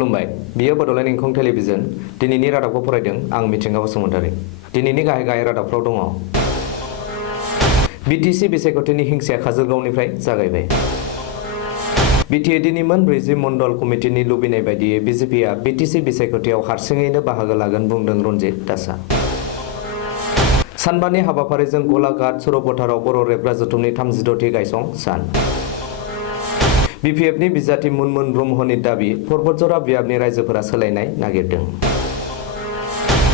खुलुमबाय बियो बडोलेण्ड इंखं टेलिभिजन दिनैनि रादाबखौ फरायदों आं मिथिंगा बसुमतारी दिनैनि गाहाय रादाबफ्राव दङ बिटिसि बिसायख'थिनि हिंसाया काजलगावनिफ्राय जागायबाय बिटिएडिनि मोन 40 मण्डल कमिटिनि लुबैनाय बायदियै बिजेपिआ बिटिसि बिसायख'थियाव हारसिङैनो बाहागो लागोन बुंदों रनजित दासआ सानबानि हाबाफारिजों गलाघाट सर'पथाराव बर' रेबग्रा जथुमनि 36थि गायसं सान बिपिएफनि बिजाथि मुनमुन ब्रह्मनि दाबि पर्बतजरा बियाबनि रायजोफोरा सोलायनाय नागिरदों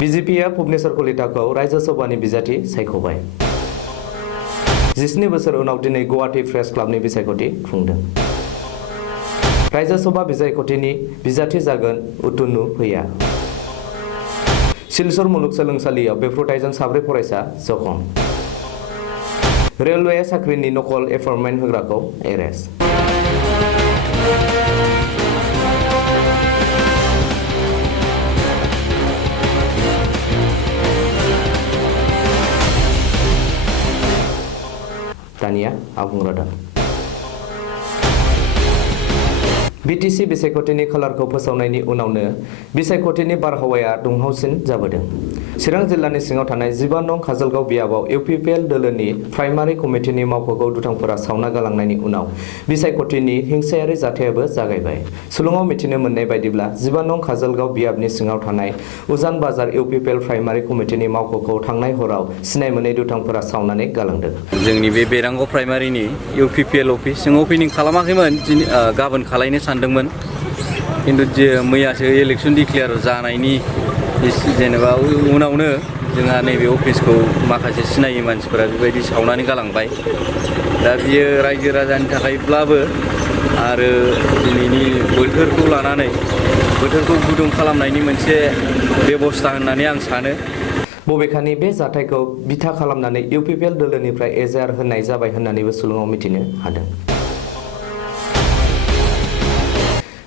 बिजेपिआ भुबनेश्वर कलिताखौ राज्य सभानि बिजाथि सायख'बाय 17 बोसोर उनाव दिनै गुवाहाटी प्रेस क्लाबनि बिसायख'थि खुंदों राज्य सभा बिसायख'थिनि बिजाथि जागोन उथुनु भैया सिलचर मुलुगसोलोंसालियाव बेफ्रुथायजों 4 फरायसा जखम रेलवे साख्रिनि नकल एपइन्टमेन्ट होग्राखौ एरेस्ट दानिया आबुं रादाब बिटिसि बिसायख'थिनि खालारखौ फोसावनायनि उनावनो बिसायख'थिनि बारहावाया दुंहावसिन जाबोदों चिरां जिल्लानि सिङाव थानाय 15 नं काजलगाव बियाबाव इउपिपिएल दोलोनि प्राइमारि कमिटिनि मावख'खौ दुथांफोरा सावना गालांनायनि उनाव बिसायख'थिनि हिंसायारि जाथायाबो जागायबाय सुलुङाव मिथिनो मोननाय बायदिब्ला 15 नं काजलगाव बियाबनि सिङाव थानाय उजान बाजार इउपिपिएल प्राइमारि कमिटिनि मावख'खौ थांनाय हराव सिनाय मोनै दुथांफोरा सावनानै गालांदों जोंनि बे बेरांग' प्राइमारिनि इउपिपिएल अफिस जों अपेनिं खालामाखैमोन गाबोन खालायनो सानदोंमोन किन्तु मैयासो इलेक्सन डिक्लेयार जानायनि जेनेबा उनावनो जोंहा नैबे अफिसखौ माखासे सिनायै मानसिफोरा बेबायदि सावनानै गालांबाय दा बियो रायजो राजानि थाखायब्लाबो आरो दिनैनि बोथोरखौ लानानै बोथोरखौ गुदुं खालामनायनि मोनसे बेबस्था होननानै आं सानो बबेखानि बे जाथायखौ बिथा खालामनानै इउपिपिएल दोलोनिफ्राय एजाहार होनाय जाबाय होननानैबो सुलुङाव मिथिनो हादों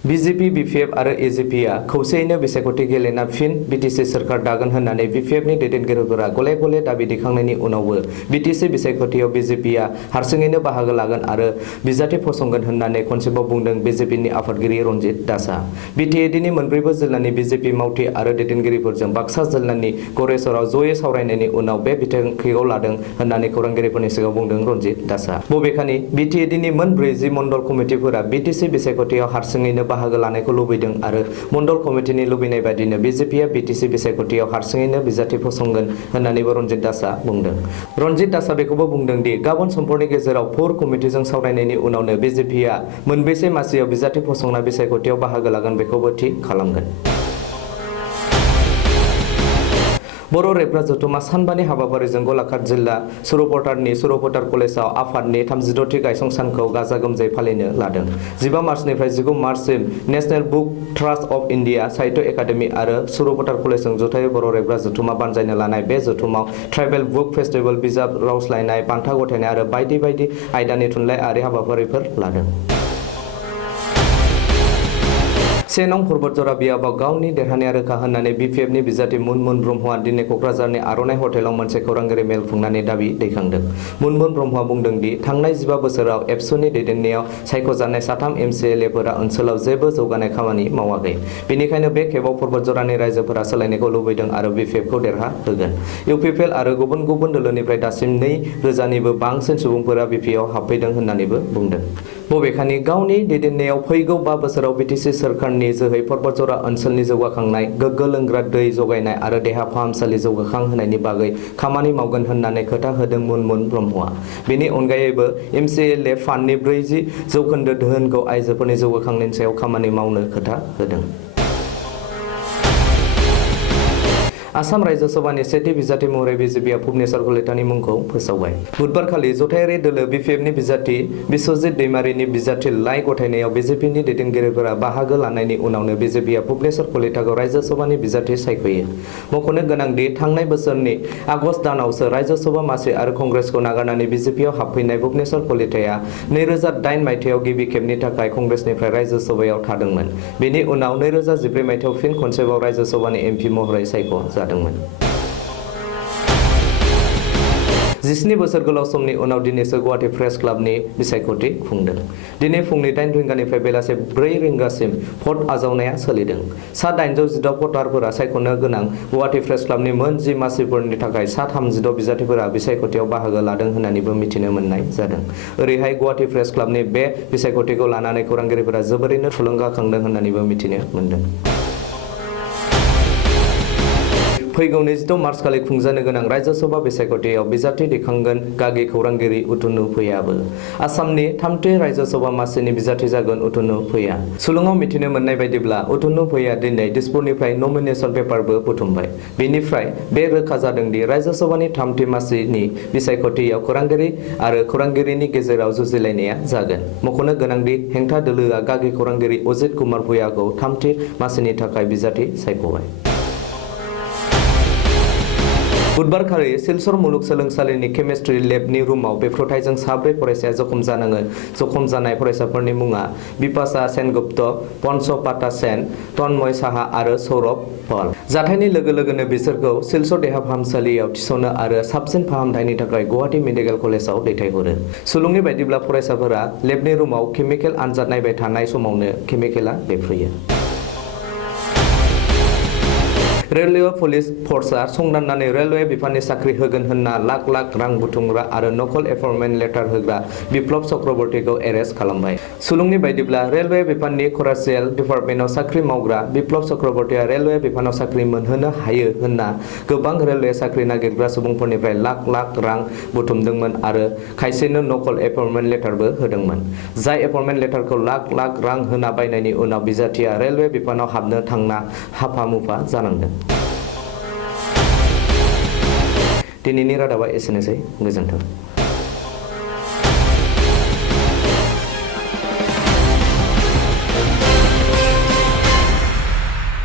बिजेपि बिपिएफ आरो एजिपिआ खौसेयैनो बिसायख'थि गेलेना फिन बिटिसि सोरखार दागोन होननानै बिपिएफनि दैदेनगिरिफोरा गले गले दाबि दैखांनायनि उनावबो बिटिसि बिसायख'थियाव बिजेपिआ हारसिङैनो बाहागो लागोन आरो बिजाथि फसंगोन होननानै खनसेबाव बुंदों बिजेपिनि आफादगिरि रनजित दासआ बिटिएडिनि मोनब्रैबो जिल्लानि बिजेपि मावथि आरो दैदेनगिरिफोरजों बाक्सा जिल्लानि गरेस्वराव जयै सावरायनायनि उनाव बे बिथांखिखौ लादों होननानै खौरांगिरिफोरनि सिगाङाव बुंदों रनजित दासआ बबेखानि बिटिएडिनि मोन 40 मण्डल कमिटिफोरा बिटिसि बिसायख'थियाव हारसिङैनो बाहागो लानायखौ लुबैदों आरो मण्डल कमिटिनि लुबैनाय बायदिनो बिजेपिआ बिटिसि बिसायख'थियाव हारसिङैनो बिजाथि फसंगोन होननानैबो रनजित दासआ बुंदों रनजित दासआ बेखौबो बुंदों दि गाबोन समफोरनि गेजेराव फुर कमिटिजों सावरायनायनि उनावनो बिजेपिआ मोनबेसे मासियाव बिजाथि फसंना बिसायख'थियाव बाहागो लागोन बेखौबो थि खालामगोन बर' रेबग्रा जथुमा सानबानि हाबाफारिजों गलाघाट जिल्ला सर'पथारनि सर'पथार कलेजाव आफादनि 36थि गायसं सानखौ गाजा गोमजायै फालिनो लादों 15 मार्चनिफ्राय 19 मार्चसिम national book trust of India Sahitya Akademi आरो सर'पथार कलेजजों जथायै बर' रेबग्रा जथुमा बानजायनो लानाय बे जथुमाव ट्राइबेल बुक फेस्टिभेल बिजाब रावस्लायनाय बान्था गथायनाय आरो बायदि बायदि आयदानि थुनलाइयारि हाबाफारिफोर लादों 1 नं पर्बतजरा बियाबाव गावनि देरहानाया रोखा होननानै बिपिएफनि बिजाथि मुनमुन ब्रह्मआ दिनै क'क्राझारनि आर'नाइ हटेलाव मोनसे खौरांगिरि मेल खुंनानै दाबि दैखांदों मुनमुन ब्रह्मआ बुंदों दि थांनाय 15 बोसोराव एबसुनि दैदेननायाव सायख'जानाय 3 एमसिएलएफोरा ओनसोलाव जेबो जौगानाय खामानि मावाखै बेनिखायनो बे खेबाव पर्बतजरानि रायजोफोरा सोलायनायखौ लुबैदों आरो बिपिएफखौ देरहाहोगोन इउपिपिएल आरो गुबुन गुबुन दोलोनिफ्राय दासिम 2,000निबो बांसिन सुबुंफोरा बिपिएफआव हाबफैदों होननानैबो बुंदों बबेखानि गावनि दैदेननायाव फैगौ 5 बोसोराव बिटिसि सोरखारनि जोहै पर्बतजरा ओनसोलनि जौगाखांनाय गोग्गो लोंग्रा दै जगायनाय आरो देहा फाहामसालि जौगाखां होनायनि बागै खामानि मावगोन होननानै खोथा होदों मुनमुन ब्रह्मआ बेनि अनगायैबो एमसिएलए फान्डनि 40% दोहोनखौ आइजोफोरनि जौगाखांनायनि सायाव खामानि मावनो खोथा होदों आसाम रायजो सभानि सेथि बिजाथि महरै बिजेपिआ भुबनेश्वर कलितानि मुंखौ फोसावबाय बुधबारखालि जथायारि दोलो बिपिएफनि बिजाथि बिश्वजित दैमारिनि बिजाथि लाइ गथायनायाव बिजेपिनि दैदेनगिरिफोरा बाहागो लानायनि उनावनो बिजेपिआ भुबनेश्वर कलिताखौ रायजो सभानि बिजाथि सायख'यो मख'नो गोनांदि थांनाय बोसोरनि आगस्त दानावसो रायजो सभा मासि आरो कंग्रेसखौ नागारनानै बिजेपिआव हाबफैनाय भुबनेश्वर कलिताया 2008 मायथाइयाव गिबि खेबनि थाखाय कंग्रेसनिफ्राय रायजो सभायाव थादोंमोन बेनि उनाव 2014 मायथाइयाव फिन खनसेबाव रायजो सभानि एमपि महरै सायख' जादोंमोन 17 बोसोर गोलाव समनि उनाव दिनैसो गुवाहाटी प्रेस क्लाबनि बिसायख'थि खुंदों। दिनै फुंनि 8 रिंगानिफ्राय बेलासे 4 रिंगासिम भट आजावनाया सोलिदों। सा 816 भटारफोरा सायख'नो गोनां गुवाहाटी प्रेस क्लाबनि मोन 10 मासिफोरनि थाखाय सा 36 बिजाथिफोरा बिसायख'थियाव बाहागो लादों होन्नानैबो मिथिनो मोननाय जादों। ओरैहाय गुवाहाटी प्रेस क्लाबनि बे बिसायख'थिखौ लानानै खौरांगिरिफोरा जोबोरैनो थुलुंगाखांदों होन्नानैबो मिथिनो मोनदों। फैगौ 22 मार्च खालि खुंजानो गोनां राज्य सभा बिसायख'थियाव बिजाथि दैखांगोन गागि खौरांगिरि उथुनु भुइयाबो। आसामनि 3थि राज्य सभा मासिनि बिजाथि जागोन उथुनु भुइया। सुलुङाव मिथिनो मोननाय बायदिब्ला उथुनु भुइया दिनै दिसपुरनिफ्राय नमिनेसन पेपारबो बुथुमबाय। बेनिफ्राय बे रोखा जादोंदि राज्य सभानि 3थि मासिनि बिसायख'थियाव खौरांगिरि आरो खौरांगिरिनि गेजेराव जुजिलायनाया जागोन। मख'नो गोनांदि हेंथा दोलोआ गागि खौरांगिरि अजित कुमार भुइयाखौ 3थि मासिनि थाखाय बिजाथि सायख'बाय। बुधबारखालि सिलचर मुलुगसोलोंसालिनि केमिस्ट्रि लेबनि रुमाव बेफ्रुथायजों 4 फरायसाया जखम जानाङो। जखम जानाय फरायसाफोरनि मुङा बिपाशा सेनगुप्त, पन्चपाता सेन, तन्मय साहा आरो सौरभ पाल। जाथायनि लोगो लोगोनो बिसोरखौ सिलचर देहा फाहामसालियाव थिसनो आरो साबसिन फाहामथायनि थाखाय गुवाहाटी मेडिकेल कलेजाव दैथायहरो। सुलुंनि बायदिब्ला फरायसाफोरा लेबनि रुमाव केमिकेल आनजाद नायबाय थानाय समावनो केमिकेला बेफ्रुयो। रेलवे पुलिस फर्सआ संदाननानै रेलवे बिफाननि साख्रि होगोन होनना लाख लाख रां बुथुमग्रा आरो नकल एपइन्टमेन्ट लेटार होग्रा बिप्लब चक्रवर्तीखौ एरेस्ट खालामबाय। सुलुंनि बायदिब्ला रेलवे बिफाननि कमार्शियेल डिपार्टमेन्टआव साख्रि मावग्रा बिप्लब चक्रवर्तीया रेलवे बिफानाव साख्रि मोनहोनो हायो होनना गोबां रेलवे साख्रि नागिरग्रा सुबुंफोरनिफ्राय लाख लाख रां बुथुमदोंमोन आरो खायसेनो नकल एपइन्टमेन्ट लेटारबो होदोंमोन। जाय एपइन्टमेन्ट लेटारखौ लाख लाख रां होना बायनायनि उनाव बिजाथिया रेलवे बिफानाव हाबनो थांना हाफा मुफा जानांदों। दिनैनि रादाबा एसेनोसै। गोजोन्थों।